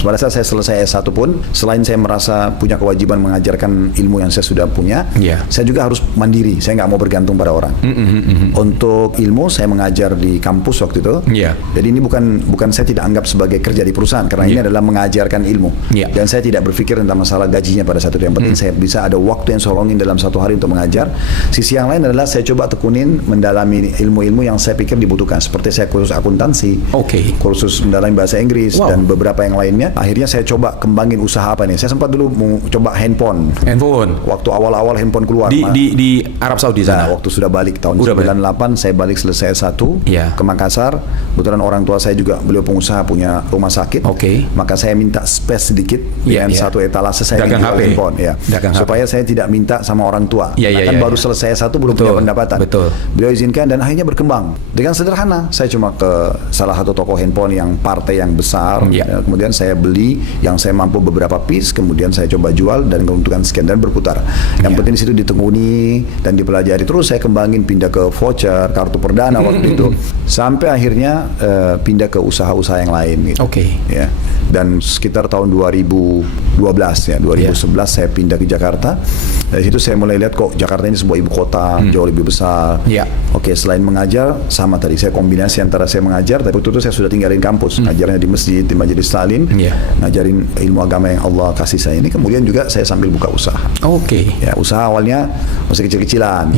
Pada saat saya selesai S1 pun, selain saya merasa punya kewajiban mengajarkan ilmu yang saya sudah punya, saya juga harus mandiri. Saya nggak mau bergantung pada orang. Untuk ilmu, saya mengajar di kampus waktu itu. Jadi ini bukan saya tidak anggap sebagai kerja di perusahaan, karena ini adalah mengajarkan ilmu. Dan saya tidak berpikir tentang masalah gajinya pada saat itu. Yang penting saya bisa ada waktu yang solongin dalam satu hari untuk mengajar. Sisi yang lain adalah saya coba tekunin mendalami ilmu-ilmu yang saya pikir dibutuhkan. Seperti saya kursus akuntansi, kursus mendalami bahasa Inggris, dan beberapa yang lainnya. Akhirnya saya coba kembangin usaha apa nih. Saya sempat dulu mau coba handphone. Waktu awal-awal handphone keluar. Di Arab Saudi sana? Waktu sudah balik tahun 98, saya balik selesai S1 ke Makassar. Kebetulan orang tua saya juga, beliau pengusaha punya rumah sakit. Maka saya minta space sedikit dengan satu etalase saya jual handphone. Supaya saya tidak minta sama orang tua. Kan baru selesai S1 belum punya pendapatan. Beliau izinkan dan akhirnya berkembang. Dengan sederhana, saya cuma ke salah satu toko handphone yang partai yang besar. Kemudian saya beli yang saya mampu beberapa piece, kemudian saya coba jual dan keuntungan sekian dan berputar. Yang penting di situ ditekuni dan dipelajari terus. Saya kembangin, pindah ke voucher, kartu perdana waktu itu, sampai akhirnya pindah ke usaha-usaha yang lain. Gitu. Dan sekitar tahun 2012 2011 saya pindah ke Jakarta. Dari situ saya mulai lihat kok Jakarta ini sebuah ibu kota jauh lebih besar. Selain mengajar, sama tadi saya kombinasi antara saya mengajar, tapi itu saya sudah tinggalin kampus, ngajarnya di masjid, di Majelis Salim. Ngajarin ilmu agama yang Allah kasih saya ini, kemudian juga saya sambil buka usaha. Usaha awalnya masih kecil-kecilan,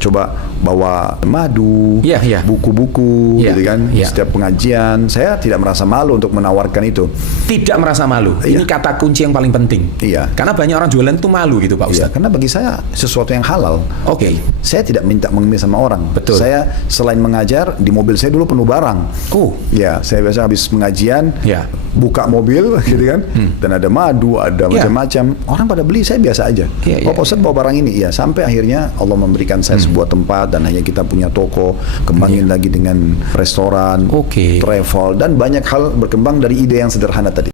coba bawa madu, buku-buku, gitu kan. Setiap pengajian, saya tidak merasa malu untuk menawarkan itu. Tidak merasa malu. Ini kata kunci yang paling penting. Karena banyak orang jualan itu malu gitu Pak Ustadz. Karena bagi saya sesuatu yang halal. Saya tidak minta mengemis sama orang. Saya selain mengajar, di mobil saya dulu penuh barang. Saya biasa habis pengajian, buka mobil gitu kan, dan ada madu, ada macam-macam. Orang pada beli, saya biasa aja. Pak Ustadz bawa barang ini, sampai akhirnya Allah memberikan saya sebuah tempat dan hanya kita punya toko, kembangin lagi dengan restoran, travel, dan banyak hal berkembang dari ide yang sederhana tadi.